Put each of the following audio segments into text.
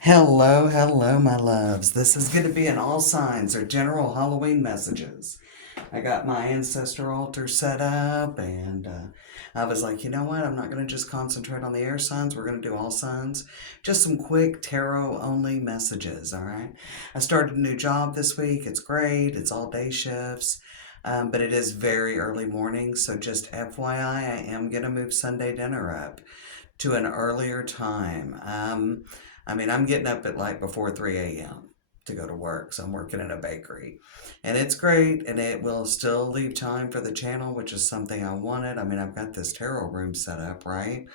Hello, hello, my loves. This is going to be an all signs or general Halloween messages. I got my ancestor altar set up, and I was like, you know what? I'm not going to just concentrate on the air signs. We're going to do all signs. Just some quick tarot only messages, all right? I started a new job this week. It's great, it's all day shifts. But it is very early morning, so just FYI, I am going to move Sunday dinner up to an earlier time. I'm getting up at like before 3 a.m. to go to work. So I'm working in a bakery. And it's great. And it will still leave time for the channel, which is something I wanted. I've got this tarot room set up, right?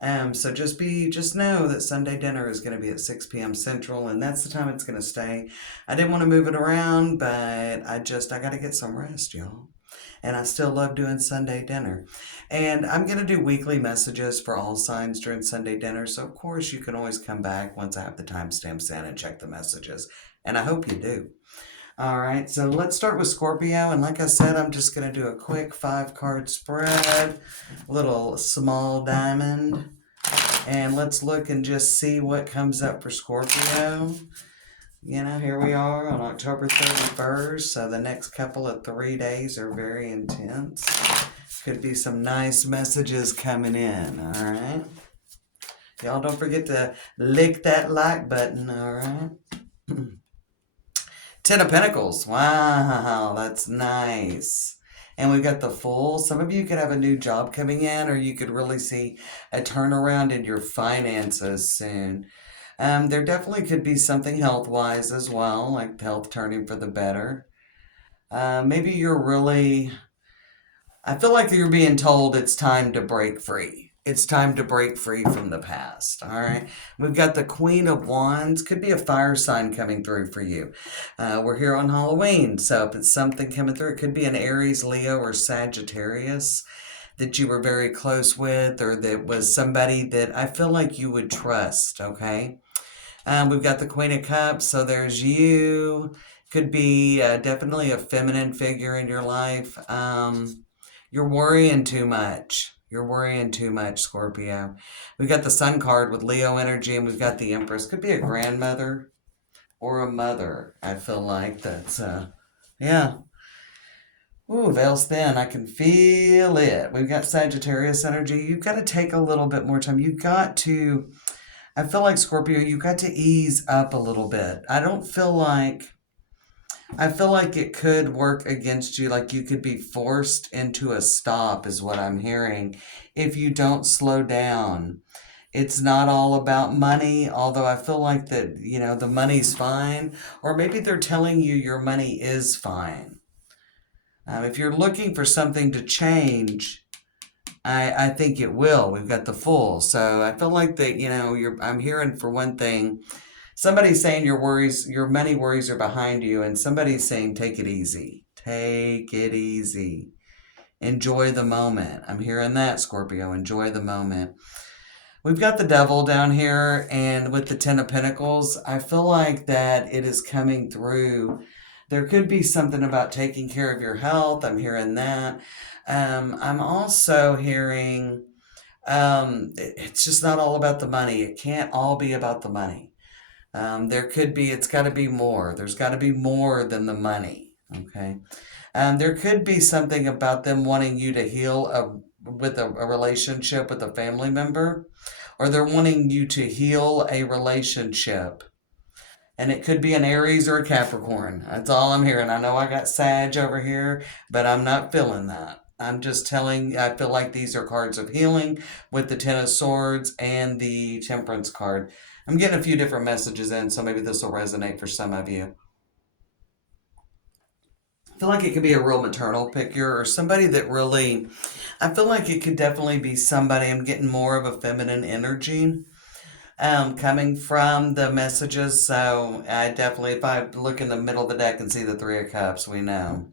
So just know that Sunday dinner is going to be at 6 p.m. Central, and that's the time it's going to stay. I didn't want to move it around, but I got to get some rest, y'all. And I still love doing Sunday dinner. And I'm going to do weekly messages for all signs during Sunday dinner. So, of course, you can always come back once I have the timestamps in and check the messages. And I hope you do. All right, so let's start with Scorpio. And like I said, I'm just going to do a quick 5-card spread, little small diamond. And let's look and just see what comes up for Scorpio. Here we are on October 31st. So the next couple of 3 days are very intense. Could be some nice messages coming in, all right? Y'all don't forget to lick that like button, all right? Ten of Pentacles. Wow, that's nice. And we've got the Fool. Some of you could have a new job coming in, or you could really see a turnaround in your finances soon. There definitely could be something health-wise as well, like health turning for the better. Maybe I feel like you're being told it's time to break free. It's time to break free from the past, all right? We've got the Queen of Wands. Could be a fire sign coming through for you. We're here on Halloween, so if it's something coming through, it could be an Aries, Leo, or Sagittarius that you were very close with, or that was somebody that I feel like you would trust, okay? We've got the Queen of Cups, so there's you. Could be definitely a feminine figure in your life. You're worrying too much. You're worrying too much, Scorpio. We've got the Sun card with Leo energy, and we've got the Empress. Could be a grandmother or a mother. I feel like that's, yeah. Ooh, veil's thin. I can feel it. We've got Sagittarius energy. You've got to take a little bit more time. I feel like Scorpio, you got to ease up a little bit. I feel like it could work against you, like you could be forced into a stop, is what I'm hearing, if you don't slow down. It's not all about money, although I feel like that, the money's fine, or maybe they're telling you your money is fine. If you're looking for something to change, I think it will. We've got the Fool. So I feel like that, I'm hearing for one thing, somebody's saying your money worries are behind you, and somebody's saying take it easy. Take it easy. Enjoy the moment. I'm hearing that, Scorpio. Enjoy the moment. We've got the Devil down here, and with the Ten of Pentacles, I feel like that it is coming through. There could be something about taking care of your health. I'm hearing that. I'm also hearing it's just not all about the money. It can't all be about the money. It's got to be more. There's got to be more than the money. Okay. There could be something about them wanting you to heal with a relationship with a family member, or they're wanting you to heal a relationship. And it could be an Aries or a Capricorn. That's all I'm hearing. I know I got Sag over here, but I'm not feeling that. I'm just telling, I feel like these are cards of healing with the Ten of Swords and the Temperance card. I'm getting a few different messages in, so maybe this will resonate for some of you. I feel like it could be a real maternal figure, or somebody that really, I feel like it could definitely be somebody. I'm getting more of a feminine energy coming from the messages. So I definitely, if I look in the middle of the deck and see the Three of Cups, we know.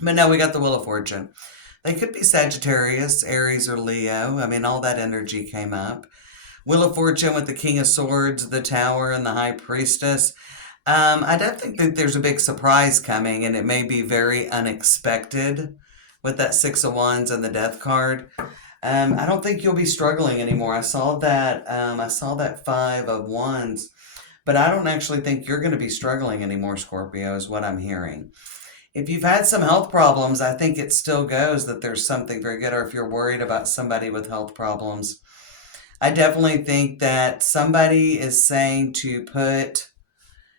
But now we got the Wheel of Fortune. They could be Sagittarius, Aries, or Leo. All that energy came up. Wheel of Fortune with the King of Swords, the Tower, and the High Priestess. I definitely think there's a big surprise coming, and it may be very unexpected with that Six of Wands and the Death card. I don't think you'll be struggling anymore. I saw that 5 of Wands, but I don't actually think you're going to be struggling anymore, Scorpio, is what I'm hearing. If you've had some health problems, I think it still goes that there's something very good, or if you're worried about somebody with health problems, I definitely think that somebody is saying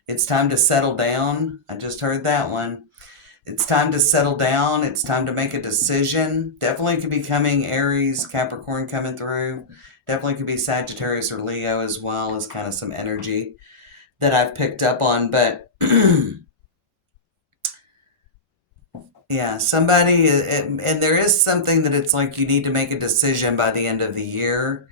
it's time to settle down. I just heard that one. It's time to settle down. It's time to make a decision. Definitely could be coming Aries, Capricorn coming through. Definitely could be Sagittarius or Leo as well, as kind of some energy that I've picked up on. But yeah, and there is something that it's like you need to make a decision by the end of the year.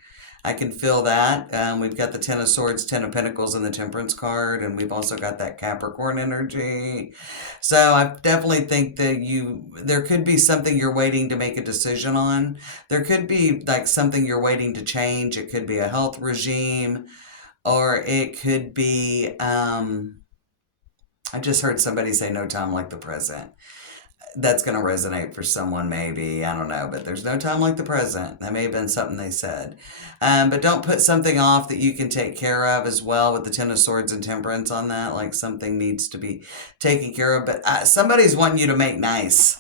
I can feel that. We've got the Ten of Swords, Ten of Pentacles, and the Temperance card, and we've also got that Capricorn energy. So I definitely think that there could be something you're waiting to make a decision on. There could be like something you're waiting to change. It could be a health regime, or it could be, I just heard somebody say no time like the present. That's going to resonate for someone, maybe. I don't know, but there's no time like the present. That may have been something they said. But don't put something off that you can take care of as well, with the Ten of Swords and Temperance on that. Like something needs to be taken care of. But somebody's wanting you to make nice.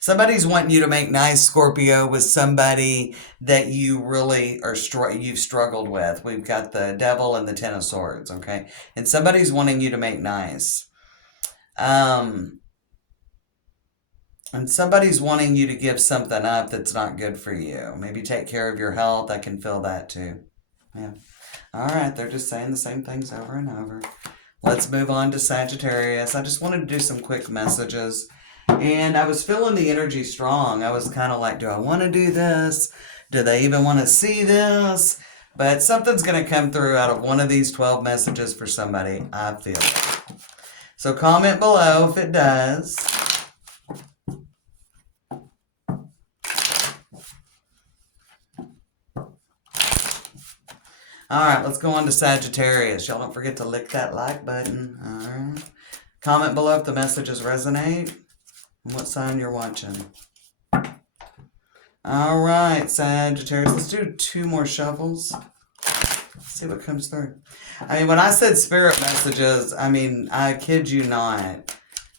Somebody's wanting you to make nice, Scorpio, with somebody that you really you've struggled with. We've got the Devil and the Ten of Swords, okay? And somebody's wanting you to make nice. And somebody's wanting you to give something up that's not good for you. Maybe take care of your health. I can feel that too. Yeah. All right. They're just saying the same things over and over. Let's move on to Sagittarius. I just wanted to do some quick messages. And I was feeling the energy strong. I was kind of like, do I want to do this? Do they even want to see this? But something's going to come through out of one of these 12 messages for somebody. I feel it. So comment below if it does. All right, let's go on to Sagittarius. Y'all don't forget to lick that like button. All right. Comment below if the messages resonate and what sign you're watching. All right, Sagittarius. Let's do 2 more shuffles. Let's see what comes through. I mean, when I said spirit messages, I mean, I kid you not.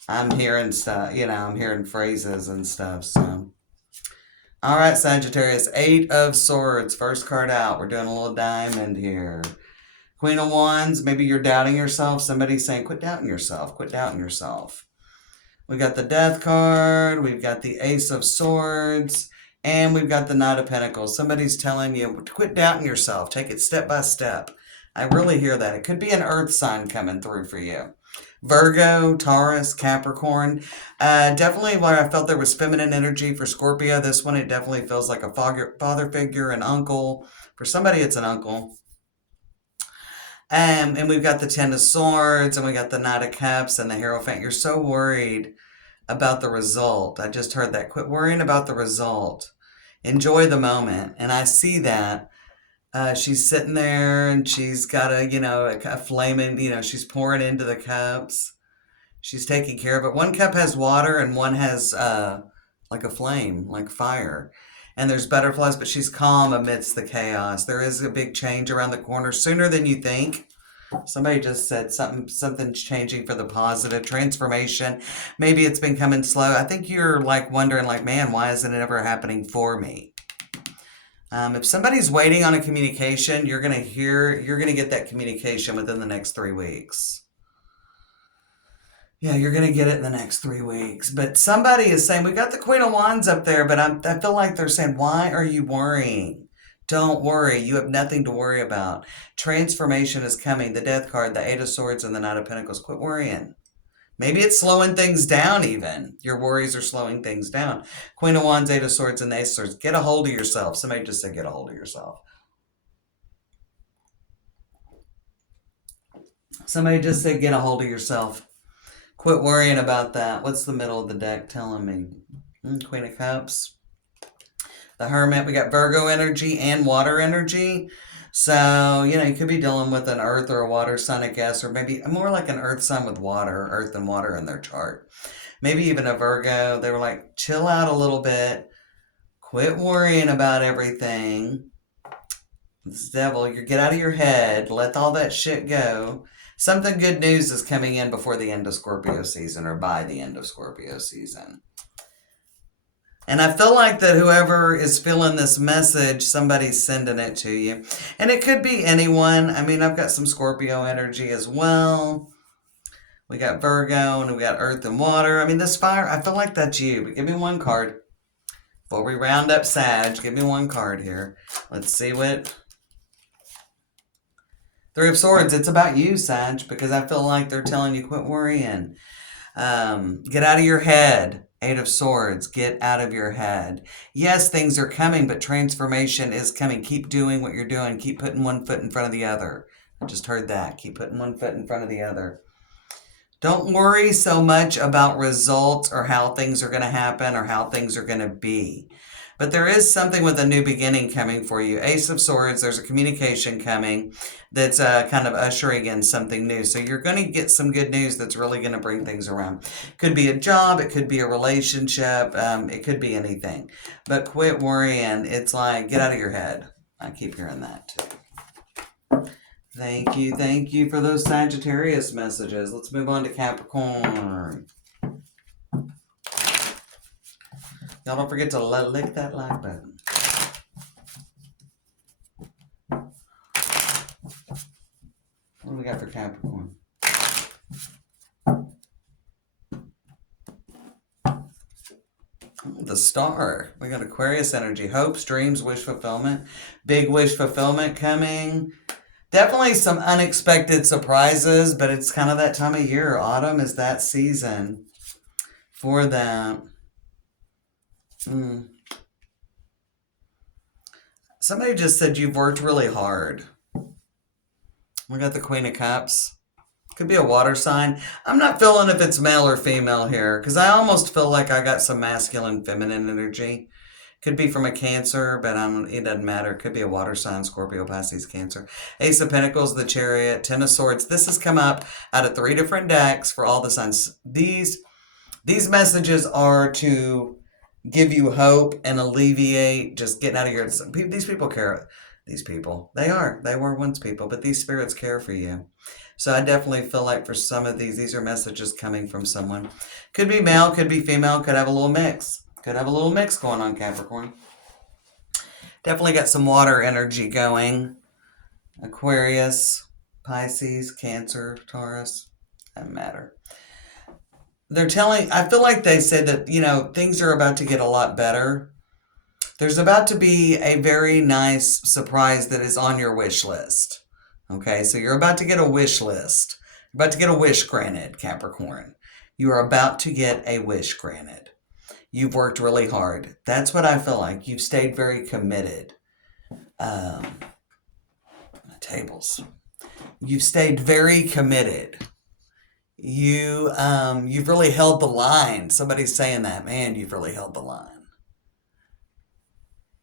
I'm hearing stuff, I'm hearing phrases and stuff, so. All right, Sagittarius, 8 of Swords, first card out. We're doing a little diamond here. Queen of Wands, maybe you're doubting yourself. Somebody's saying, quit doubting yourself. Quit doubting yourself. We got the Death card. We've got the Ace of Swords. And we've got the Knight of Pentacles. Somebody's telling you, quit doubting yourself. Take it step by step. I really hear that. It could be an earth sign coming through for you. Virgo, Taurus, Capricorn. Definitely where I felt there was feminine energy for Scorpio. This one, it definitely feels like a father figure, an uncle. For somebody, it's an uncle. And we've got the Ten of Swords, and we got the Knight of Cups and the Hierophant. You're so worried about the result. I just heard that. Quit worrying about the result. Enjoy the moment. And I see that. She's sitting there and she's got a flaming, she's pouring into the cups. She's taking care of it. One cup has water and one has like a flame, like fire. And there's butterflies, but she's calm amidst the chaos. There is a big change around the corner sooner than you think. Somebody just said something's changing for the positive. Transformation. Maybe it's been coming slow. I think you're like wondering like, man, why isn't it ever happening for me? If somebody's waiting on a communication, you're going to get that communication within the next 3 weeks. Yeah, you're going to get it in the next 3 weeks. But somebody is saying, we got the Queen of Wands up there, but I feel like they're saying, why are you worrying? Don't worry. You have nothing to worry about. Transformation is coming. The Death card, the 8 of Swords, and the Knight of Pentacles. Quit worrying. Maybe it's slowing things down even. Your worries are slowing things down. Queen of Wands, 8 of Swords, and the Ace of Swords. Get a hold of yourself. Somebody just said get a hold of yourself. Somebody just said get a hold of yourself. Quit worrying about that. What's the middle of the deck telling me? Queen of Cups. The Hermit. We got Virgo energy and water energy. So, you could be dealing with an earth or a water sign, I guess, or maybe more like an earth sign with water, earth and water in their chart. Maybe even a Virgo. They were like, chill out a little bit. Quit worrying about everything. This devil, you get out of your head. Let all that shit go. Something good news is coming in before the end of Scorpio season or by the end of Scorpio season. And I feel like that whoever is feeling this message, somebody's sending it to you. And it could be anyone. I mean, I've got some Scorpio energy as well. We got Virgo and we got Earth and Water. I mean, this fire, I feel like that's you. But give me one card. Before we round up Sag, give me one card here. Let's see what... Three of Swords, it's about you, Sag, because I feel like they're telling you quit worrying. Get out of your head. Eight of Swords, get out of your head. Yes, things are coming, but transformation is coming. Keep doing what you're doing. Keep putting one foot in front of the other. I just heard that. Keep putting one foot in front of the other. Don't worry so much about results or how things are going to happen or how things are going to be. But there is something with a new beginning coming for you. Ace of Swords, there's a communication coming that's kind of ushering in something new. So you're going to get some good news that's really going to bring things around. Could be a job. It could be a relationship. It could be anything. But quit worrying. It's like, get out of your head. I keep hearing that too. Thank you for those Sagittarius messages. Let's move on to Capricorn. Y'all don't forget to lick that like button. What do we got for Capricorn? The Star. We got Aquarius energy. Hopes, dreams, wish fulfillment. Big wish fulfillment coming. Definitely some unexpected surprises, but it's kind of that time of year. Autumn is that season for that. Somebody just said you've worked really hard. We got the Queen of Cups. Could be a water sign. I'm not feeling if it's male or female here because I almost feel like I got some masculine, feminine energy. Could be from a Cancer, but it doesn't matter. Could be a water sign, Scorpio, Pisces, Cancer. Ace of Pentacles, the Chariot, Ten of Swords. This has come up out of 3 different decks for all the signs. These messages are to give you hope and alleviate just getting out of your... These people care. These people. They were once people, but these spirits care for you. So I definitely feel like for some of these are messages coming from someone. Could be male, could be female, could have a little mix. Could have a little mix going on, Capricorn. Definitely got some water energy going. Aquarius, Pisces, Cancer, Taurus. Doesn't matter. They're telling, I feel like they said that, things are about to get a lot better. There's about to be a very nice surprise that is on your wish list. Okay, so you're about to get a wish list. You're about to get a wish granted, Capricorn. You are about to get a wish granted. You've worked really hard. That's what I feel like. You've stayed very committed. Tables. You've stayed very committed. You've really held the line. Somebody's saying that. Man, you've really held the line.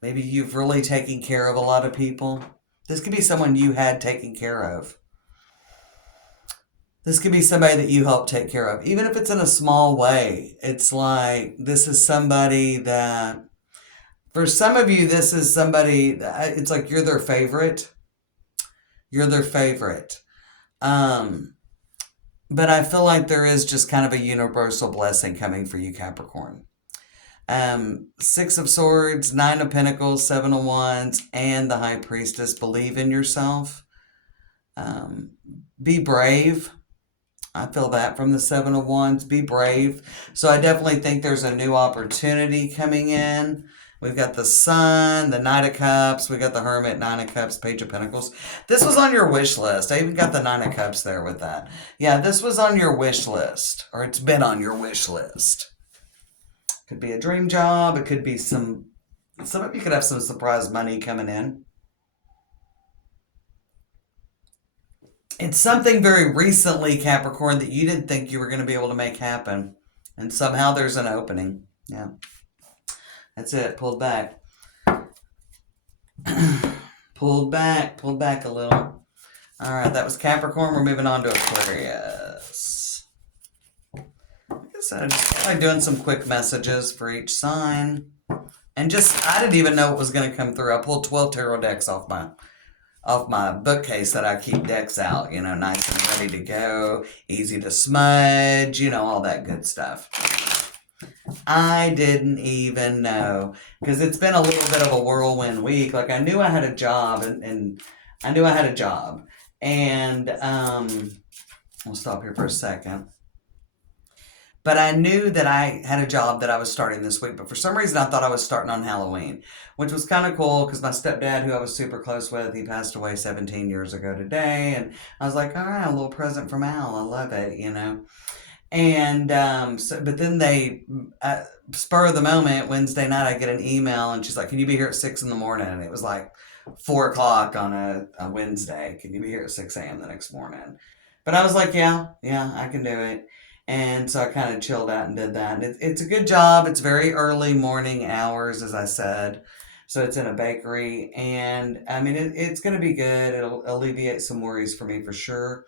Maybe you've really taken care of a lot of people. This could be someone you had taken care of. This could be somebody that you helped take care of. Even if it's in a small way. It's like, this is somebody that, for some of you, this is somebody, it's like you're their favorite. You're their favorite. But I feel like there is just kind of a universal blessing coming for you, Capricorn. 6 of Swords, 9 of Pentacles, 7 of Wands, and the High Priestess. Believe in yourself. Be brave. I feel that from the 7 of Wands. Be brave. So I definitely think there's a new opportunity coming in. We've got the Sun, the Knight of Cups. We got the Hermit, 9 of Cups, Page of Pentacles. This was on your wish list. I even got the 9 of Cups there with that. Yeah, this was on your wish list. Or it's been on your wish list. Could be a dream job. It could be some of you could have some surprise money coming in. It's something very recently, Capricorn, that you didn't think you were going to be able to make happen. And somehow there's an opening. Yeah. That's it. Pulled back. Pulled back a little. All right. That was Capricorn. We're moving on to Aquarius. Like I said, I just like doing some quick messages for each sign. And just, I didn't even know what was going to come through. I pulled 12 tarot decks off my bookcase that I keep decks out, you know, nice and ready to go, easy to smudge, you know, all that good stuff. I didn't even know, because it's been a little bit of a whirlwind week. Like, I knew I had a job, and I knew I had a job. And, I'll stop here for a second. But I knew that I had a job that I was starting this week. But for some reason, I thought I was starting on Halloween, which was kind of cool because my stepdad, who I was super close with, he passed away 17 years ago today. And I was like, all right, a little present from Al. I love it, you know. And but then they, spur of the moment, Wednesday night, I get an email and she's like, can you be here at 6 in the morning? And it was like 4 o'clock on a Wednesday. Can you be here at 6 a.m. the next morning? But I was like, yeah, I can do it. And so I kind of chilled out and did that. And it's a good job. It's very early morning hours, as I said. So it's in a bakery. And I mean, it's going to be good. It'll alleviate some worries for me for sure.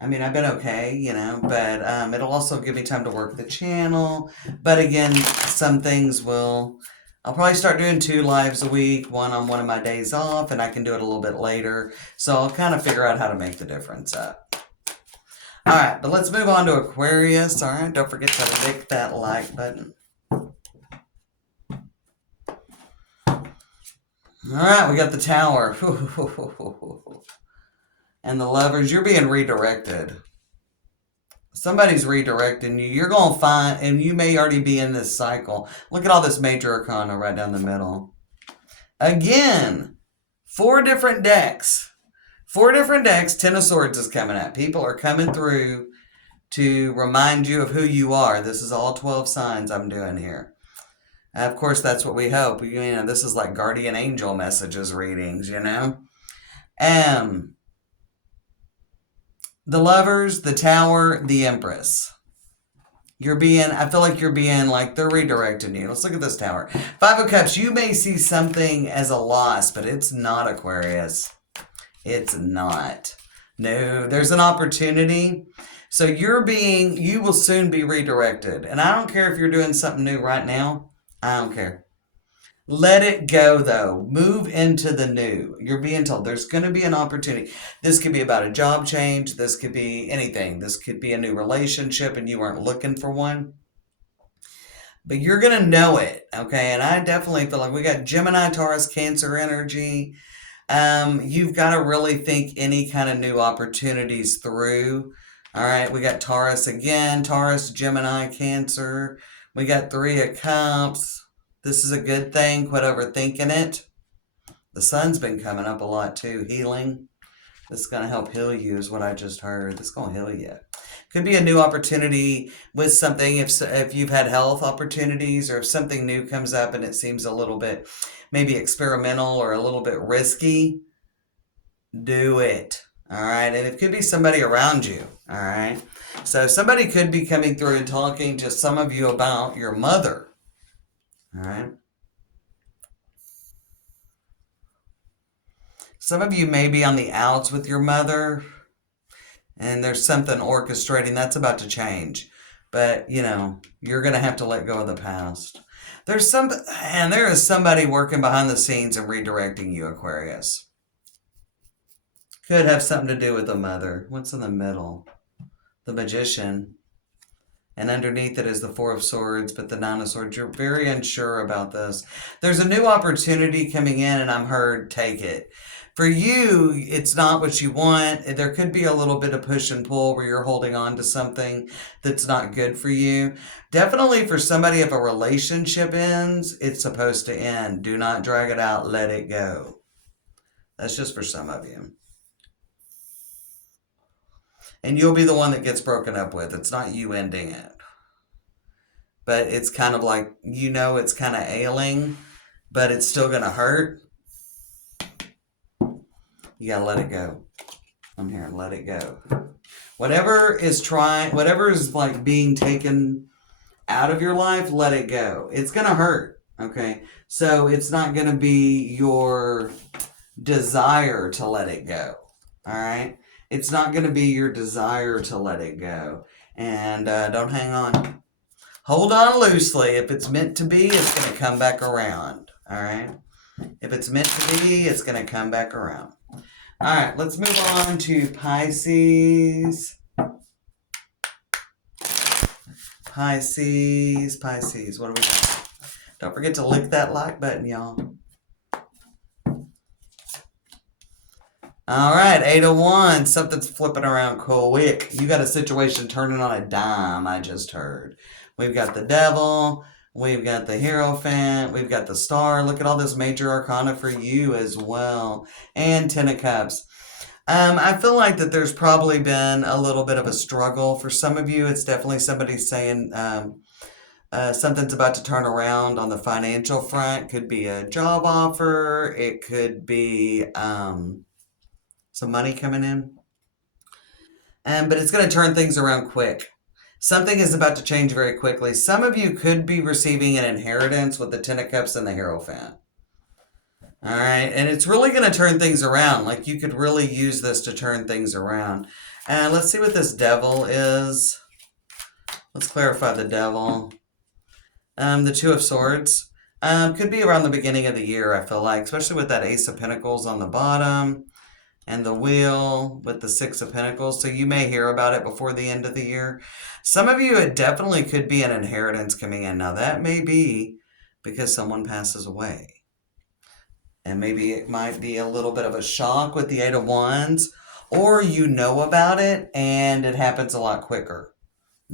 I mean, I've been okay, you know, but it'll also give me time to work the channel. But again, some things I'll probably start doing 2 lives a week, one on one of my days off, and I can do it a little bit later. So I'll kind of figure out how to make the difference up. All right, but let's move on to Aquarius. All right, don't forget to click that like button. All right, we got the Tower. And the Lovers, you're being redirected. Somebody's redirecting you. You're going to find, and you may already be in this cycle. Look at all this major arcana right down the middle. Again, 4 different decks. 4 different decks. 10 of Swords is coming out. People are coming through to remind you of who you are. This is all 12 signs I'm doing here. Of course, that's what we hope. You know, this is like guardian angel messages readings, you know. The Lovers, the Tower, the Empress. I feel like you're being like, they're redirecting you. Let's look at this Tower. 5 of Cups, you may see something as a loss, but it's not, Aquarius. It's not. No, there's an opportunity. So you will soon be redirected. And I don't care if you're doing something new right now. I don't care. Let it go, though. Move into the new. You're being told there's going to be an opportunity. This could be about a job change. This could be anything. This could be a new relationship and you weren't looking for one. But you're going to know it, okay? And I definitely feel like we got Gemini, Taurus, Cancer energy. You've got to really think any kind of new opportunities through. All right, we got Taurus again. Taurus, Gemini, Cancer. We got 3 of Cups. This is a good thing. Quit overthinking it. The Sun's been coming up a lot too. Healing. This is going to help heal you is what I just heard. This is going to heal you. Could be a new opportunity with something if you've had health opportunities or if something new comes up and it seems a little bit maybe experimental or a little bit risky. Do it. All right. And it could be somebody around you. All right. So somebody could be coming through and talking to some of you about your mother. All right. Some of you may be on the outs with your mother and there's something orchestrating that's about to change. But, you know, you're going to have to let go of the past. There is somebody working behind the scenes and redirecting you, Aquarius. Could have something to do with the mother. What's in the middle? The Magician. And underneath it is the 4 of Swords, but the 9 of Swords. You're very unsure about this. There's a new opportunity coming in, and I'm heard, take it. For you, it's not what you want. There could be a little bit of push and pull where you're holding on to something that's not good for you. Definitely for somebody, if a relationship ends, it's supposed to end. Do not drag it out. Let it go. That's just for some of you. And you'll be the one that gets broken up with. It's not you ending it. But it's kind of like, you know, it's kind of ailing, but it's still going to hurt. You got to let it go. I'm here. Let it go. Whatever is like being taken out of your life, let it go. It's going to hurt. Okay. So it's not going to be your desire to let it go. All right. It's not going to be your desire to let it go. And don't hang on. Hold on loosely. If it's meant to be, it's going to come back around. All right. If it's meant to be, it's going to come back around. All right. Let's move on to Pisces. Pisces. What do we got? Don't forget to lick that like button, y'all. All right, 8 of Wands. Something's flipping around quick. You got a situation turning on a dime, I just heard. We've got the Devil. We've got the Hierophant. We've got the Star. Look at all this major arcana for you as well. And 10 of Cups. I feel like that there's probably been a little bit of a struggle for some of you. It's definitely somebody saying something's about to turn around on the financial front. Could be a job offer. It could be some money coming in. But it's going to turn things around quick. Something is about to change very quickly. Some of you could be receiving an inheritance with the 10 of Cups and the Hierophant. All right. And it's really going to turn things around. Like you could really use this to turn things around. And let's see what this Devil is. Let's clarify the Devil. The 2 of Swords. Could be around the beginning of the year, I feel like. Especially with that Ace of Pentacles on the bottom. And the Wheel with the 6 of Pentacles. So you may hear about it before the end of the year. Some of you, it definitely could be an inheritance coming in. Now, that may be because someone passes away. And maybe it might be a little bit of a shock with the 8 of Wands. Or you know about it and it happens a lot quicker.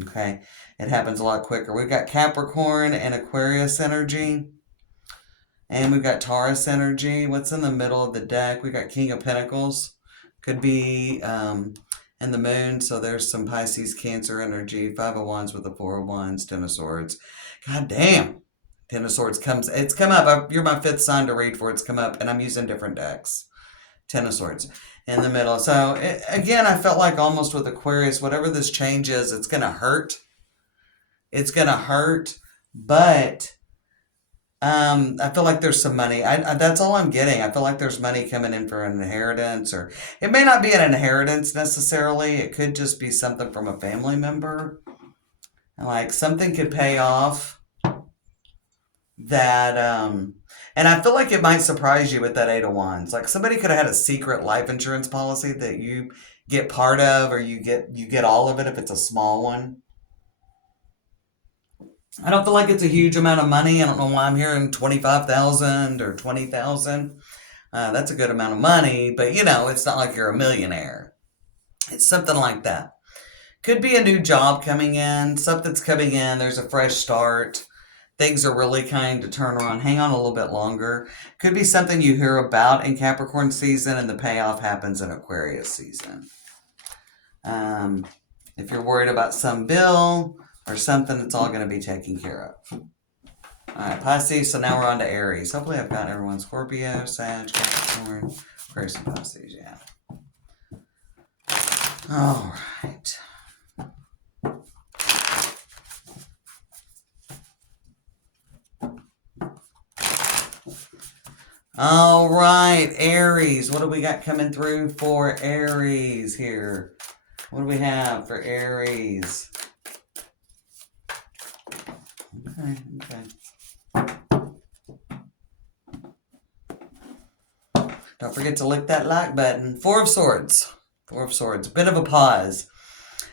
Okay? It happens a lot quicker. We've got Capricorn and Aquarius energy. And we've got Taurus energy. What's in the middle of the deck? We've got King of Pentacles. Could be in the Moon. So there's some Pisces, Cancer energy. 5 of Wands with the 4 of Wands. 10 of Swords. God damn. 10 of Swords comes. It's come up. You're my 5th sign to read for. It's come up. And I'm using different decks. 10 of Swords in the middle. So again, I felt like almost with Aquarius, whatever this change is, it's going to hurt. It's going to hurt. But I feel like there's some money. That's all I'm getting. I feel like there's money coming in for an inheritance, or it may not be an inheritance necessarily. It could just be something from a family member. Like something could pay off that, and I feel like it might surprise you with that 8 of Wands. Like somebody could have had a secret life insurance policy that you get part of, or you get all of it if it's a small one. I don't feel like it's a huge amount of money. I don't know why I'm hearing 25,000 or 20,000. That's a good amount of money, but it's not like you're a millionaire. It's something like that. Could be a new job coming in. Something's coming in. There's a fresh start. Things are really kind to turn around. Hang on a little bit longer. Could be something you hear about in Capricorn season and the payoff happens in Aquarius season. If you're worried about some bill or something, it's all going to be taken care of. All right, Pisces. So now we're on to Aries. Hopefully I've got everyone. Scorpio, Sag, Capricorn, Aquarius, and Pisces. Yeah. All right. All right, Aries. What do we got coming through for Aries here? What do we have for Aries? Okay. Don't forget to lick that like button. 4 of Swords. 4 of Swords. Bit of a pause.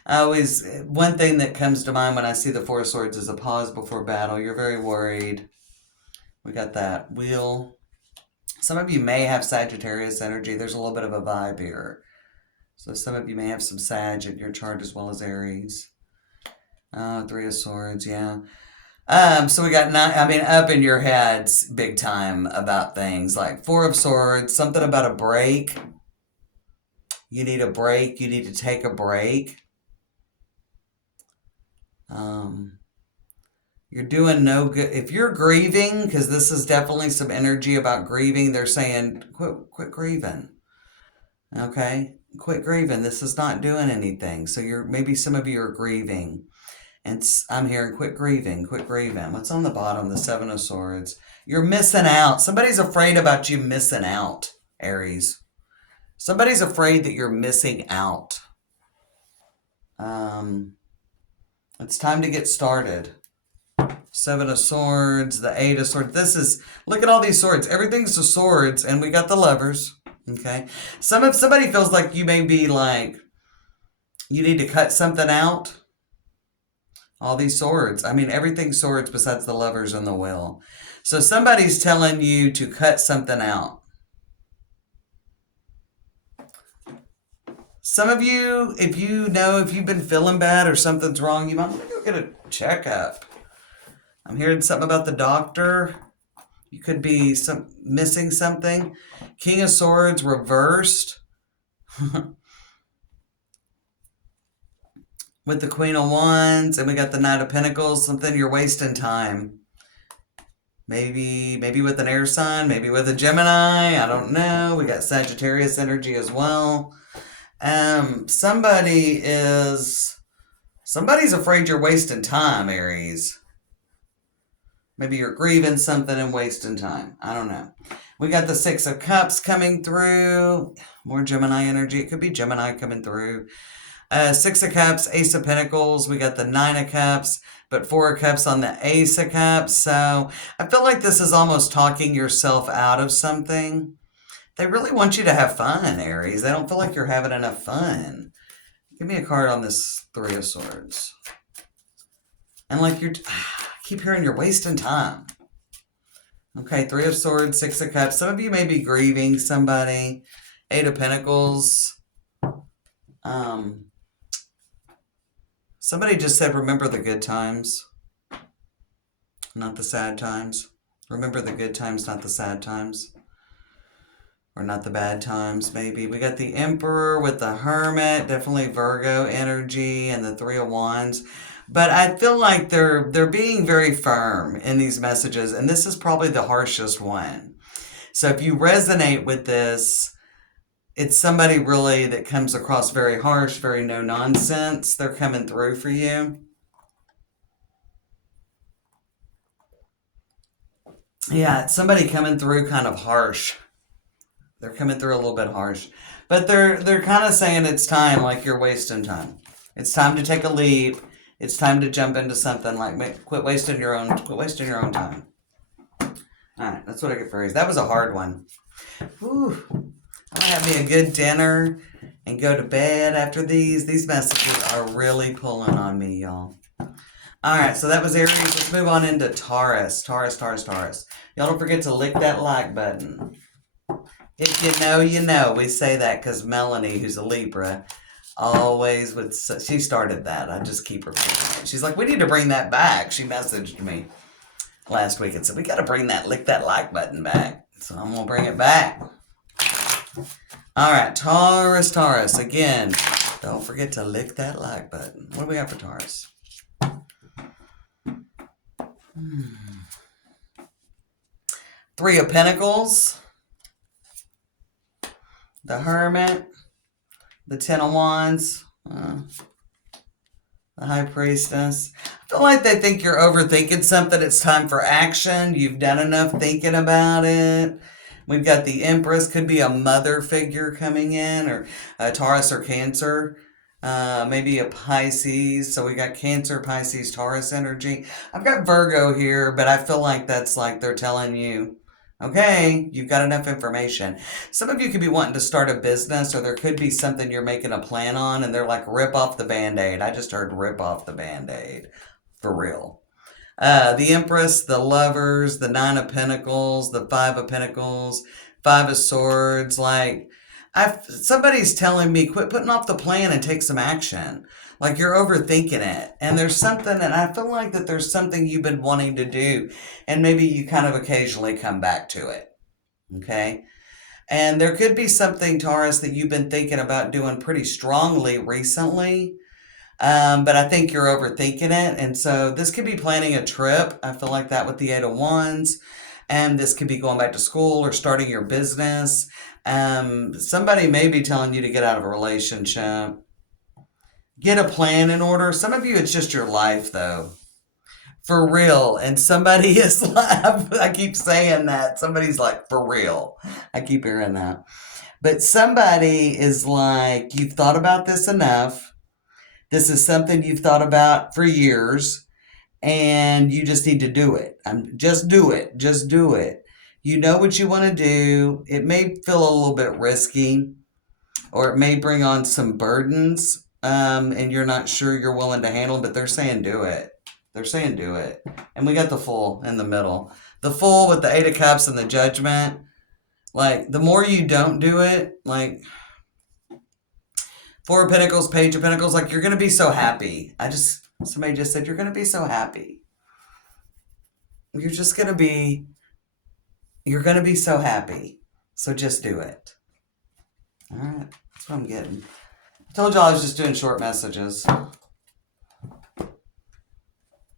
One thing that comes to mind when I see the 4 of Swords is a pause before battle. You're very worried. We got that Wheel. Some of you may have Sagittarius energy. There's a little bit of a vibe here. So some of you may have some Sag in your chart as well as Aries. 3 of Swords, yeah. So we got up in your heads big time about things like 4 of Swords, something about a break. You need a break. You need to take a break. You're doing no good. If you're grieving, because this is definitely some energy about grieving, they're saying, quit grieving. Okay? Quit grieving. This is not doing anything. So maybe some of you are grieving. And I'm hearing quit grieving, quit grieving. What's on the bottom? The 7 of Swords. You're missing out. Somebody's afraid about you missing out, Aries. Somebody's afraid that you're missing out. It's time to get started. Seven of Swords, the Eight of Swords. This is, look at all these swords. Everything's the swords, and we got the Lovers. Okay. Somebody feels like you may be like, you need to cut something out. All these swords. I mean, everything's swords besides the Lovers and the Wheel. So somebody's telling you to cut something out. Some of you, if you've been feeling bad or something's wrong, you might want to go get a checkup. I'm hearing something about the doctor. You could be missing something. King of Swords reversed. With the Queen of Wands, and we got the Knight of Pentacles. Something you're wasting time. Maybe with an air sign, maybe with a Gemini. I don't know. We got Sagittarius energy as well. Somebody's afraid you're wasting time, Aries. Maybe you're grieving something and wasting time. I don't know. We got the Six of Cups coming through. More Gemini energy. It could be Gemini coming through. Six of Cups, Ace of Pentacles. We got the Nine of Cups, but Four of Cups on the Ace of Cups. So I feel like this is almost talking yourself out of something. They really want you to have fun, Aries. They don't feel like you're having enough fun. Give me a card on this Three of Swords. And like keep hearing you're wasting time. Okay, Three of Swords, Six of Cups. Some of you may be grieving somebody. Eight of Pentacles. Somebody just said, remember the good times, not the sad times. Remember the good times, not the sad times. Or not the bad times, maybe. We got the Emperor with the Hermit, definitely Virgo energy, and the Three of Wands. But I feel like they're being very firm in these messages, and this is probably the harshest one. So if you resonate with this, it's somebody really that comes across very harsh, very no nonsense. They're coming through for you. Yeah, it's somebody coming through kind of harsh. They're coming through a little bit harsh. But they're kind of saying it's time, like you're wasting time. It's time to take a leap. It's time to jump into something, like quit wasting your own time. All right, that's what I get for Aries. That was a hard one. Whew. I'm gonna have me a good dinner and go to bed after these. These messages are really pulling on me, y'all. All right, so that was Aries. Let's move on into Taurus. Taurus. Y'all don't forget to lick that like button. If you know, you know. We say that because Melanie, who's a Libra, always would say, she started that. I just keep repeating it. She's like, we need to bring that back. She messaged me last week and said, we got to bring that lick that like button back. So I'm going to bring it back. All right, Taurus. Again, don't forget to lick that like button. What do we got for Taurus? Three of Pentacles. The Hermit. The Ten of Wands. The High Priestess. I feel like they think you're overthinking something. It's time for action. You've done enough thinking about it. We've got the Empress, could be a mother figure coming in, or a Taurus or Cancer. Maybe a Pisces. So we got Cancer, Pisces, Taurus energy. I've got Virgo here, but I feel like that's like they're telling you, okay, you've got enough information. Some of you could be wanting to start a business, or there could be something you're making a plan on, and they're like, rip off the Band-Aid. I just heard rip off the Band-Aid. For real. The Empress, the Lovers, the Nine of Pentacles, the Five of Pentacles, Five of Swords. Like, somebody's telling me, quit putting off the plan and take some action. Like you're overthinking it. And there's something, and I feel like that there's something you've been wanting to do, and maybe you kind of occasionally come back to it. Okay? And there could be something, Taurus, that you've been thinking about doing pretty strongly recently. But I think you're overthinking it. And so this could be planning a trip. I feel like that with the Eight of Wands. And this could be going back to school or starting your business. Somebody may be telling you to get out of a relationship. Get a plan in order. Some of you, it's just your life, though. For real. And somebody is like, I keep saying that. Somebody's like, for real. I keep hearing that. But somebody is like, you've thought about this enough. This is something you've thought about for years, and you just need to do it. Just do it. Just do it. You know what you want to do. It may feel a little bit risky, or it may bring on some burdens, and you're not sure you're willing to handle, but they're saying do it. They're saying do it. And we got the Fool in the middle. The Fool with the Eight of Cups and the Judgment. Like, the more you don't do it, like, Four of Pentacles, Page of Pentacles, like, you're going to be so happy. Somebody just said, you're going to be so happy. You're going to be so happy. So just do it. All right. That's what I'm getting. I told y'all I was just doing short messages.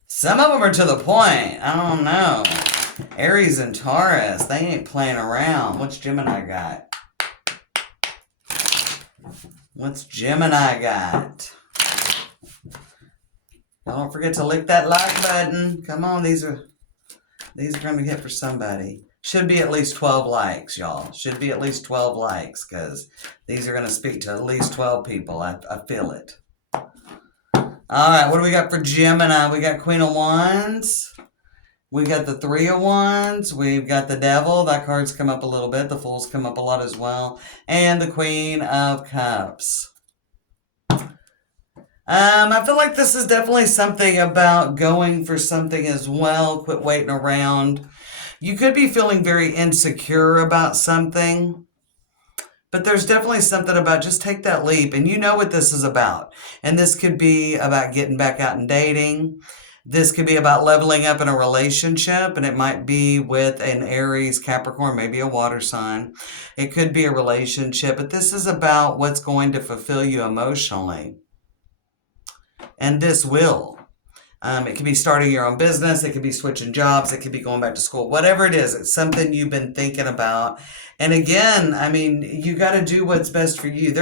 Some of them are to the point. I don't know. Aries and Taurus, they ain't playing around. What's Gemini got? What's Gemini got? Don't forget to lick that like button. Come on, these are going to hit for somebody. Should be at least 12 likes, y'all. Should be at least 12 likes, because these are going to speak to at least 12 people. I feel it. All right, what do we got for Gemini? We got Queen of Wands. We got the Three of Wands. We've got the Devil. That card's come up a little bit. The Fool's come up a lot as well. And the Queen of Cups. I feel like this is definitely something about going for something as well. Quit waiting around. You could be feeling very insecure about something. But there's definitely something about just take that leap. And you know what this is about. And this could be about getting back out and dating. This could be about leveling up in a relationship. And it might be with an Aries, Capricorn, maybe a water sign. It could be a relationship. But this is about what's going to fulfill you emotionally. And this will. It could be starting your own business. It could be switching jobs. It could be going back to school. Whatever it is, it's something you've been thinking about. And again, I mean, you got to do what's best for you.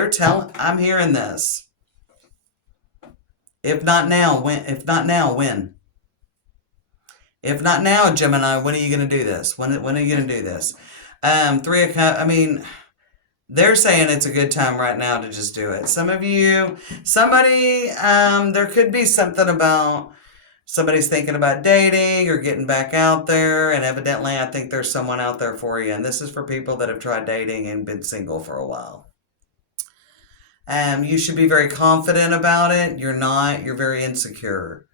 I'm hearing this. If not now, when? If not now, when? If not now, Gemini, when are you going to do this? When are you going to do this? Three of Cups, I mean, they're saying it's a good time right now to just do it. Some of you, there could be something about somebody's thinking about dating or getting back out there. And evidently, I think there's someone out there for you. And this is for people that have tried dating and been single for a while. You should be very confident about it. You're not. You're very insecure.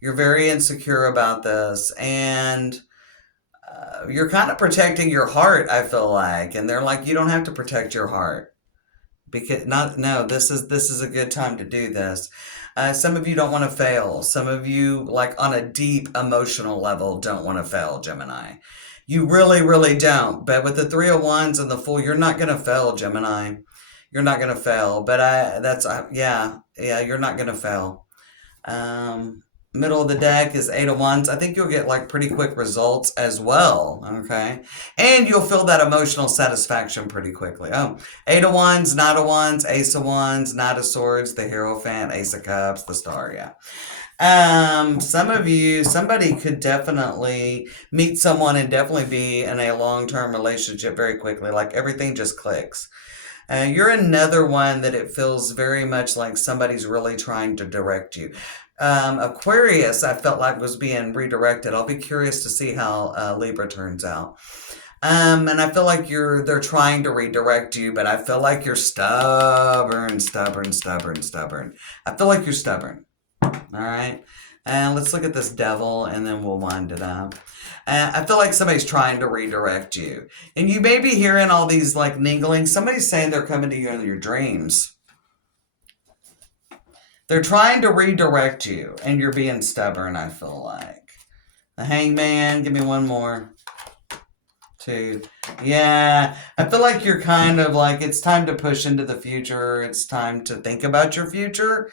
You're very insecure about this. And you're kind of protecting your heart, I feel like. And they're like, you don't have to protect your heart. This is a good time to do this. Some of you don't want to fail. Some of you, like on a deep emotional level, don't want to fail, Gemini. You really, really don't. But with the Three of Wands and the Fool, you're not going to fail, Gemini. You're not going to fail. But you're not going to fail. Middle of the deck is Eight of Wands. I think you'll get like pretty quick results as well. Okay. And you'll feel that emotional satisfaction pretty quickly. Eight of Wands, Knight of Wands, Ace of Wands, Knight of Swords, the Hierophant, Ace of Cups, the Star. Yeah. Some of you, somebody could definitely meet someone and definitely be in a long-term relationship very quickly. Like everything just clicks. You're another one that it feels very much like somebody's really trying to direct you. Aquarius, I felt like was being redirected. I'll be curious to see how Libra turns out. And I feel like they're trying to redirect you, but I feel like you're stubborn. I feel like you're stubborn. All right. And let's look at this Devil, and then we'll wind it up. I feel like somebody's trying to redirect you. And you may be hearing all these like ningling. Somebody's saying they're coming to you in your dreams. They're trying to redirect you, and you're being stubborn, I feel like. The Hangman, give me one more. Two. Yeah, I feel like you're kind of like, it's time to push into the future. It's time to think about your future.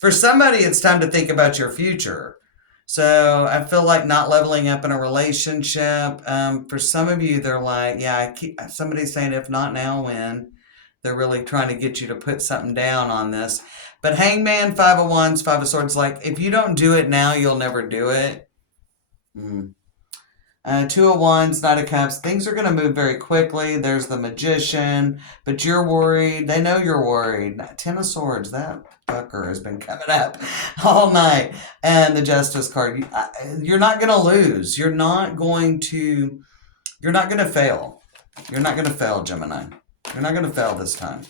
For somebody, it's time to think about your future. So I feel like not leveling up in a relationship. For some of you, they're like, somebody's saying, if not now, when? They're really trying to get you to put something down on this. But Hangman, Five of Wands, Five of Swords, like, if you don't do it now, you'll never do it. Two of Wands, Knight of Cups. Things are going to move very quickly. There's the Magician, but you're worried. They know you're worried. Ten of Swords. That fucker has been coming up all night. And the Justice card. You're not going to lose. You're not going to fail. You're not going to fail, Gemini. You're not going to fail this time.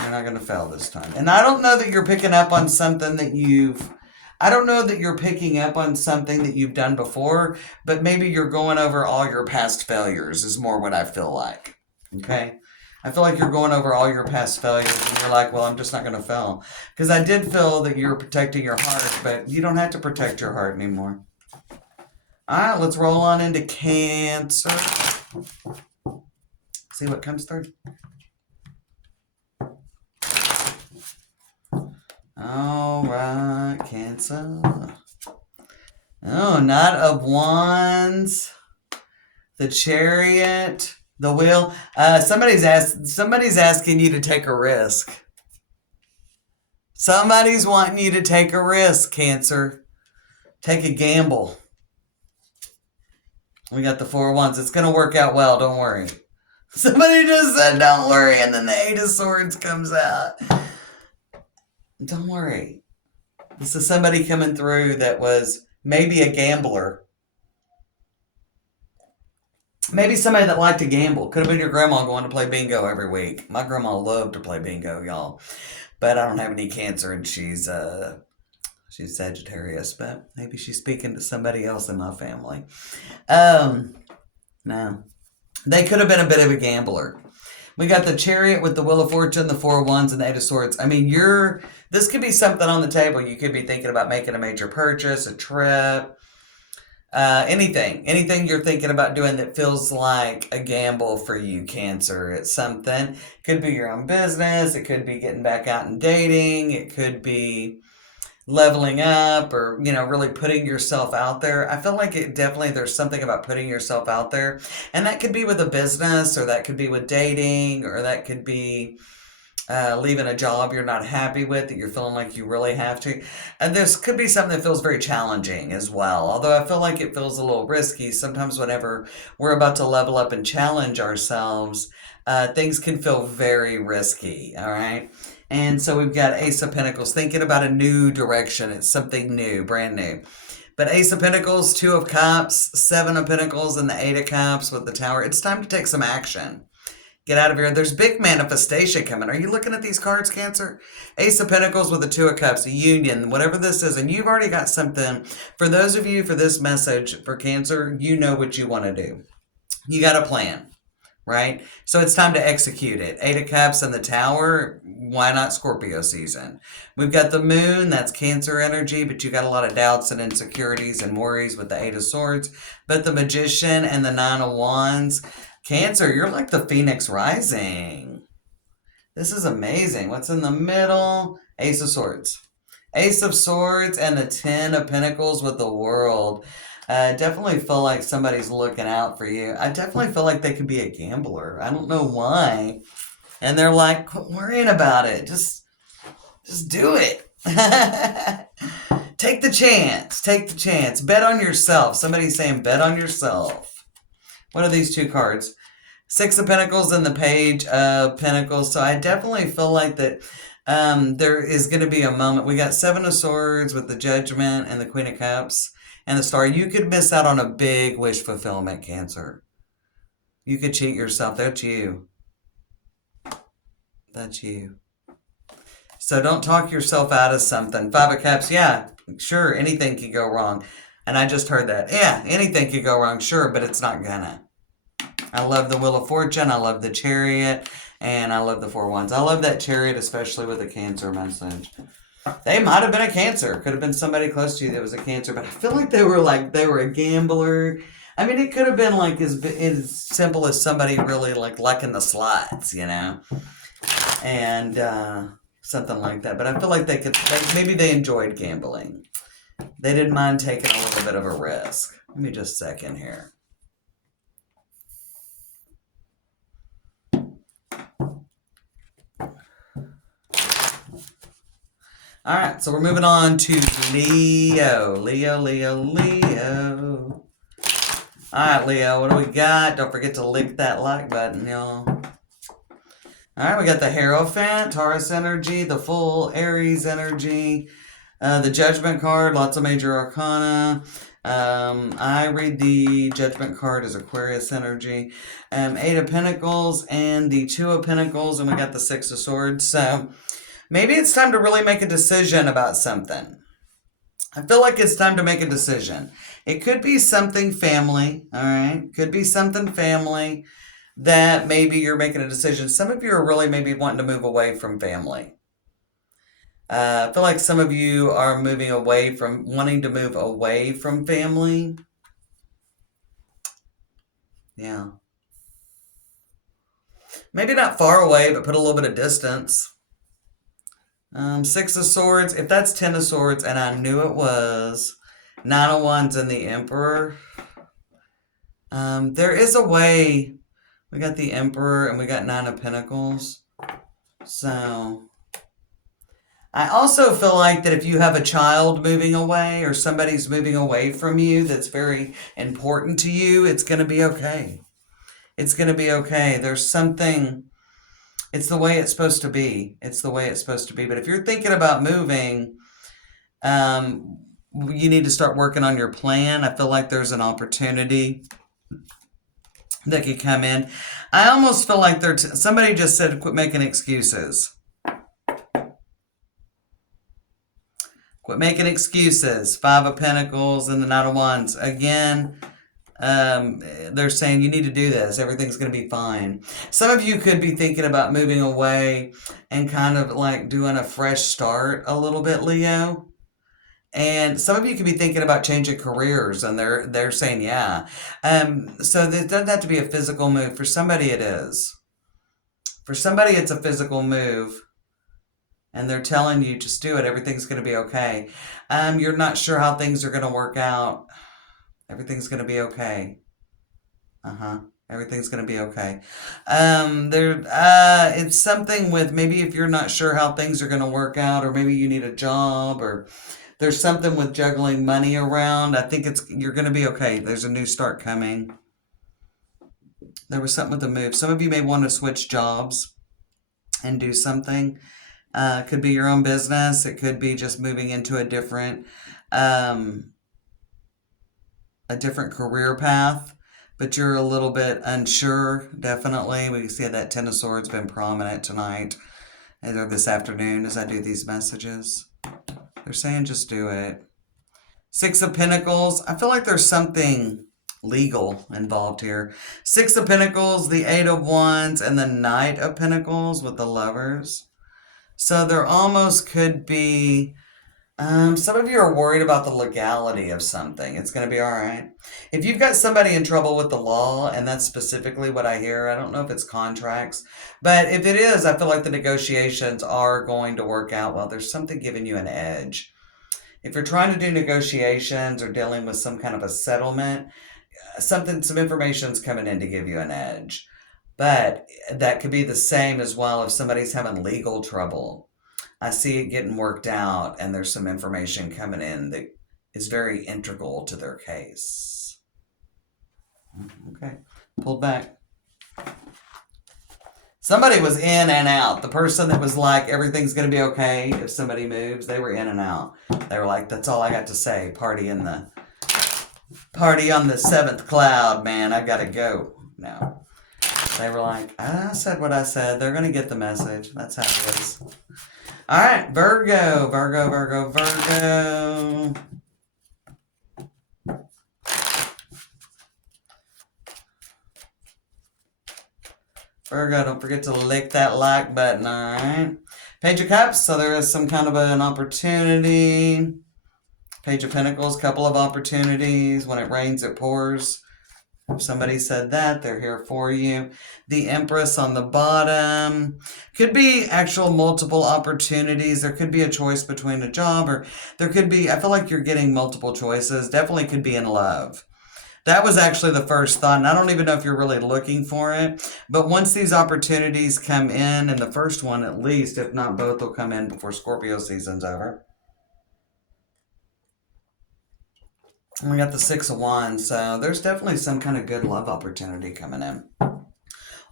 You're not going to fail this time. And I don't know that you're picking up on something that I don't know that you're picking up on something that you've done before, but maybe you're going over all your past failures is more what I feel like. Okay? I feel like you're going over all your past failures and you're like, well, I'm just not going to fail. Because I did feel that you're protecting your heart, but you don't have to protect your heart anymore. All right, let's roll on into Cancer. See what comes through. All right, Cancer. Oh, Knight of Wands, the Chariot, the Wheel. Somebody's asking you to take a risk. Somebody's wanting you to take a risk, Cancer. Take a gamble. We got the Four of Wands. It's going to work out well. Don't worry. Somebody just said, don't worry. And then the Eight of Swords comes out. Don't worry. This is somebody coming through that was maybe a gambler. Maybe somebody that liked to gamble. Could have been your grandma going to play bingo every week. My grandma loved to play bingo, y'all. But I don't have any Cancer, and she's Sagittarius. But maybe she's speaking to somebody else in my family. No. They could have been a bit of a gambler. We got the Chariot with the Wheel of Fortune, the Four of Wands, and the Eight of Swords. I mean, this could be something on the table. You could be thinking about making a major purchase, a trip, anything you're thinking about doing that feels like a gamble for you, Cancer. It's something. It could be your own business. It could be getting back out and dating. It could be leveling up or, really putting yourself out there. I feel like there's something about putting yourself out there. And that could be with a business, or that could be with dating, or that could be leaving a job you're not happy with, that you're feeling like you really have to. And this could be something that feels very challenging as well. Although I feel like it feels a little risky. Sometimes whenever we're about to level up and challenge ourselves, things can feel very risky, all right? And so we've got Ace of Pentacles, thinking about a new direction. It's something new, brand new. But Ace of Pentacles, Two of Cups, Seven of Pentacles, and the Eight of Cups with the Tower. It's time to take some action. Get out of here. There's big manifestation coming. Are you looking at these cards, Cancer? Ace of Pentacles with the Two of Cups, a union, whatever this is. And you've already got something. For those of you, for this message, for Cancer, you know what you want to do. You got a plan. Right? So it's time to execute it. Eight of Cups and the Tower. Why not Scorpio season? We've got the Moon. That's Cancer energy, but you got a lot of doubts and insecurities and worries with the Eight of Swords. But the Magician and the Nine of Wands. Cancer, you're like the Phoenix rising. This is amazing. What's in the middle? Ace of Swords. Ace of Swords and the Ten of Pentacles with the World. Definitely feel like somebody's looking out for you. I definitely feel like they could be a gambler. I don't know why. And they're like, quit worrying about it. Just do it. Take the chance. Take the chance. Bet on yourself. Somebody's saying bet on yourself. What are these two cards? Six of Pentacles and the Page of Pentacles. So I definitely feel like that there is going to be a moment. We got Seven of Swords with the Judgment and the Queen of Cups. And the Star. You could miss out on a big wish fulfillment, Cancer. You could cheat yourself. That's you. That's you. So don't talk yourself out of something. Five of Cups. Yeah, sure. Anything could go wrong. And I just heard that. Yeah, anything could go wrong. Sure, but it's not gonna. I love the Wheel of Fortune. I love the Chariot. And I love the Four of Wands. I love that Chariot, especially with a Cancer message. They might have been a Cancer. Could have been somebody close to you that was a Cancer. But I feel like they were a gambler. I mean, it could have been like as simple as somebody really liking the slots, and something like that. But I feel like maybe they enjoyed gambling. They didn't mind taking a little bit of a risk. Let me just a second here. All right, so we're moving on to Leo. Leo. All right, Leo, what do we got? Don't forget to lick that like button, y'all. All right, we got the Hierophant, Taurus energy, the full Aries energy, the Judgment card, lots of major arcana. I read the Judgment card as Aquarius energy. Eight of Pentacles and the Two of Pentacles, and we got the Six of Swords. So maybe it's time to really make a decision about something. I feel like it's time to make a decision. It could be something family, all right? Could be something family that maybe you're making a decision. Some of you are really maybe wanting to move away from family. I feel like some of you are wanting to move away from family. Yeah. Maybe not far away, but put a little bit of distance. Six of Swords. If that's Ten of Swords, and I knew it was, Nine of Wands and the Emperor. There is a way. We got the Emperor and we got Nine of Pentacles. So I also feel like that if you have a child moving away or somebody's moving away from you that's very important to you, it's going to be okay. It's going to be okay. There's something, it's the way it's supposed to be. It's the way it's supposed to be. But if you're thinking about moving, you need to start working on your plan. I feel like there's an opportunity that could come in. I almost feel like somebody just said, quit making excuses. Quit making excuses. Five of Pentacles and the Knight of Wands. Again, they're saying you need to do this. Everything's going to be fine. Some of you could be thinking about moving away and kind of like doing a fresh start a little bit, Leo. And some of you could be thinking about changing careers, and they're saying, yeah. So it doesn't have to be a physical move. For somebody, it is. For somebody, it's a physical move. And they're telling you, just do it. Everything's going to be okay. You're not sure how things are going to work out. Everything's going to be okay. Everything's going to be okay. It's something with maybe if you're not sure how things are going to work out, or maybe you need a job, or there's something with juggling money around. I think you're going to be okay. There's a new start coming. There was something with the move. Some of you may want to switch jobs and do something. It could be your own business. It could be just moving into a different career path, but you're a little bit unsure, definitely. We see that Ten of Swords been prominent tonight or this afternoon as I do these messages. They're saying just do it. Six of Pentacles. I feel like there's something legal involved here. Six of Pentacles, the Eight of Wands, and the Knight of Pentacles with the Lovers. So there almost could be, some of you are worried about the legality of something. It's going to be all right. If you've got somebody in trouble with the law, and that's specifically what I hear, I don't know if it's contracts, but if it is, I feel like the negotiations are going to work out well. There's something giving you an edge. If you're trying to do negotiations or dealing with some kind of a settlement, some information's coming in to give you an edge. But that could be the same as well if somebody's having legal trouble. I see it getting worked out, and there's some information coming in that is very integral to their case. Okay, pulled back. Somebody was in and out. The person that was like, everything's going to be okay if somebody moves, they were in and out. They were like, that's all I got to say. Party on the seventh cloud, man. I got to go now. They were like, I said what I said. They're going to get the message. That's how it is. All right, Virgo. Virgo. Virgo, don't forget to lick that like button, all right? Page of Cups, so there is some kind of an opportunity. Page of Pentacles, couple of opportunities. When it rains, it pours. If somebody said that, they're here for you. The Empress on the bottom. Could be actual multiple opportunities. There could be a choice between a job, or there could be, I feel like you're getting multiple choices. Definitely could be in love. That was actually the first thought, and I don't even know if you're really looking for it. But once these opportunities come in, and the first one at least, if not both, will come in before Scorpio season's over. And we got the Six of Wands, so there's definitely some kind of good love opportunity coming in.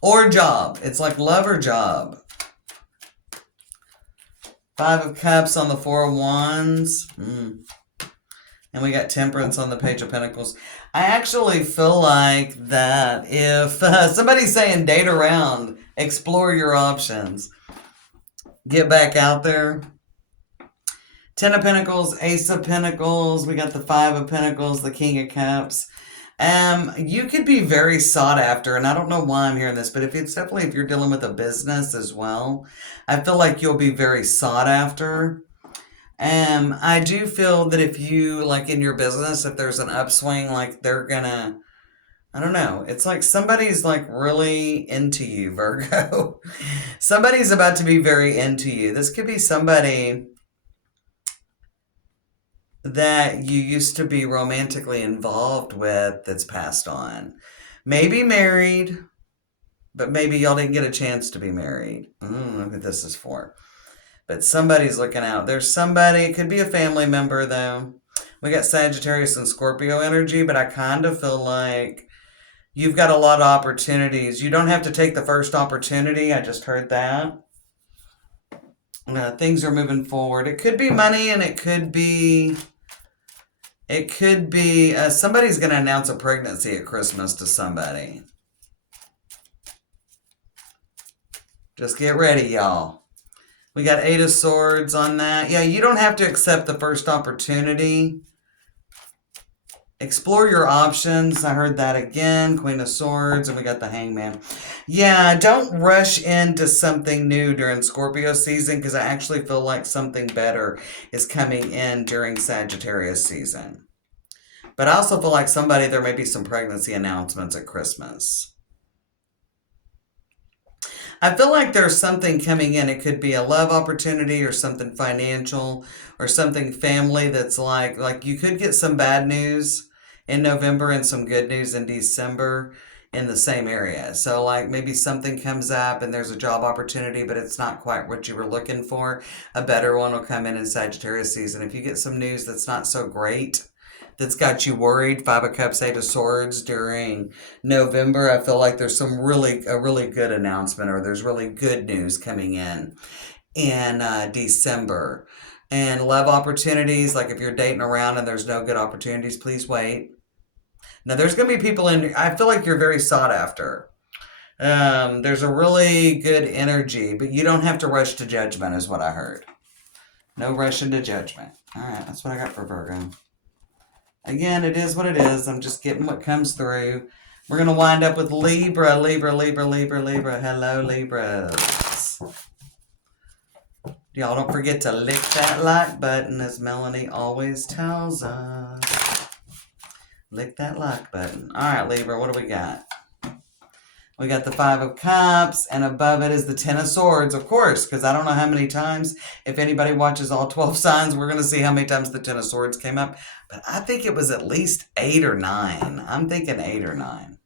Or job. It's like love or job. Five of Cups on the Four of Wands. And we got Temperance on the Page of Pentacles. I actually feel like that if somebody's saying date around, explore your options, get back out there. Ten of Pentacles, Ace of Pentacles. We got the Five of Pentacles, the King of Cups. You could be very sought after, and I don't know why I'm hearing this, but if you're dealing with a business as well, I feel like you'll be very sought after. I do feel that if you, like in your business, if there's an upswing, like they're gonna, I don't know, it's like somebody's like really into you, Virgo. Somebody's about to be very into you. This could be somebody that you used to be romantically involved with that's passed on. Maybe married, but maybe y'all didn't get a chance to be married. I don't know who this is for. But somebody's looking out. There's somebody, it could be a family member though. We got Sagittarius and Scorpio energy, but I kind of feel like you've got a lot of opportunities. You don't have to take the first opportunity. I just heard that. Things are moving forward. It could be money, and it could be somebody's going to announce a pregnancy at Christmas to somebody. Just get ready, y'all. We got Eight of Swords on that. Yeah, you don't have to accept the first opportunity. Explore your options. I heard that again. Queen of Swords, and we got the Hangman. Yeah, don't rush into something new during Scorpio season, because I actually feel like something better is coming in during Sagittarius season. But I also feel like there may be some pregnancy announcements at Christmas. I feel like there's something coming in. It could be a love opportunity or something financial or something family that's like you could get some bad news in November and some good news in December in the same area. So like maybe something comes up and there's a job opportunity, but it's not quite what you were looking for. A better one will come in Sagittarius season. If you get some news that's not so great, that's got you worried, Five of Cups, Eight of Swords during November, I feel like there's a really good announcement, or there's really good news coming in December. And love opportunities, like if you're dating around and there's no good opportunities, please wait. Now there's going to be people I feel like you're very sought after. There's a really good energy, but you don't have to rush to judgment is what I heard. No rushing to judgment. All right, that's what I got for Virgo. Again, it is what it is. I'm just getting what comes through. We're going to wind up with Libra. Hello, Libras. Y'all don't forget to lick that like button, as Melanie always tells us. Lick that like button. All right, Libra, what do we got? We got the Five of Cups, and above it is the Ten of Swords, of course, because I don't know how many times, if anybody watches all 12 signs, we're going to see how many times the Ten of Swords came up. But I think it was at least 8 or 9. I'm thinking 8 or 9.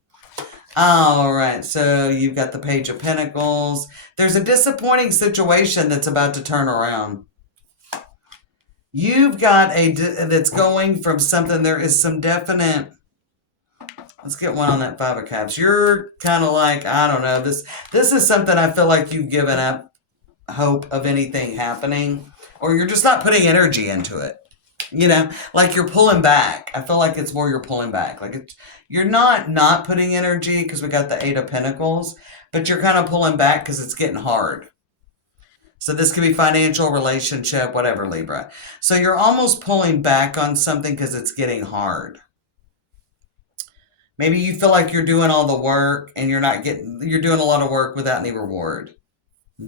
All right, so you've got the Page of Pentacles. There's a disappointing situation that's about to turn around. You've got that's going from something, there is some definite... Let's get one on that Five of Cups. You're kind of like, I don't know, this is something I feel like you've given up hope of anything happening, or you're just not putting energy into it. You know, like you're pulling back. I feel like it's more you're pulling back. Like you're not putting energy because we got the Eight of Pentacles, but you're kind of pulling back because it's getting hard. So this could be financial, relationship, whatever, Libra. So you're almost pulling back on something because it's getting hard. Maybe you feel like you're doing all the work and you're doing a lot of work without any reward.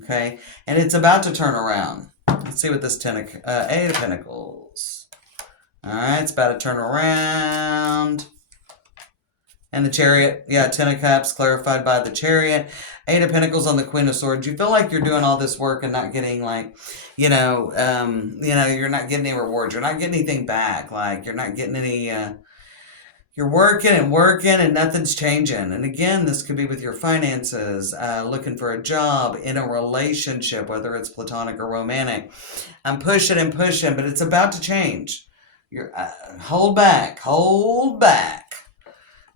Okay? And it's about to turn around. Let's see what this Eight of Pentacles. All right, it's about to turn around. And the Chariot, yeah, Ten of Cups clarified by the Chariot. Eight of Pentacles on the Queen of Swords. You feel like you're doing all this work and not getting you're not getting any rewards. You're not getting anything back. Like you're not getting any... You're working and nothing's changing. And again, this could be with your finances, looking for a job, in a relationship, whether it's platonic or romantic. I'm pushing and pushing, but it's about to change. You're hold back, hold back.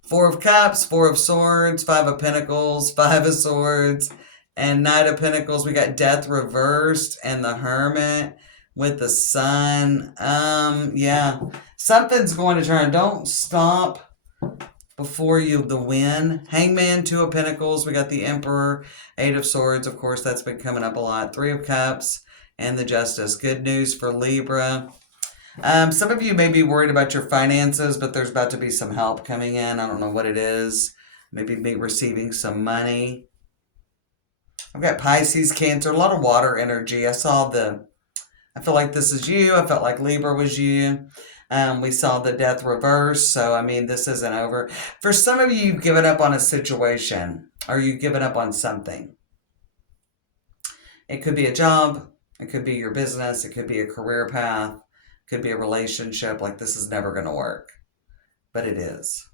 Four of Cups, Four of Swords, Five of Pentacles, Five of Swords, and Knight of Pentacles. We got Death reversed and the Hermit with the Sun. Yeah, something's going to turn. Don't stop before you the win. Hangman, Two of Pentacles. We got the Emperor, Eight of Swords. Of course, that's been coming up a lot. Three of Cups and the Justice. Good news for Libra. Some of you may be worried about your finances, but there's about to be some help coming in. I don't know what it is. Maybe be receiving some money. I've got Pisces, Cancer, a lot of water energy. I feel like this is you. I felt like Libra was you. We saw the Death reverse. So, I mean, this isn't over. For some of you, you've given up on a situation or you've given up on something. It could be a job. It could be your business. It could be a career path. Could be a relationship, like this is never going to work. But it is.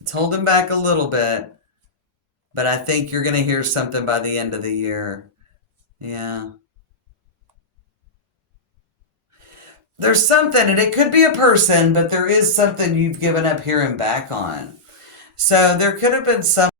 It's holding back a little bit. But I think you're going to hear something by the end of the year. Yeah. There's something, and it could be a person, but there is something you've given up hearing back on. So there could have been some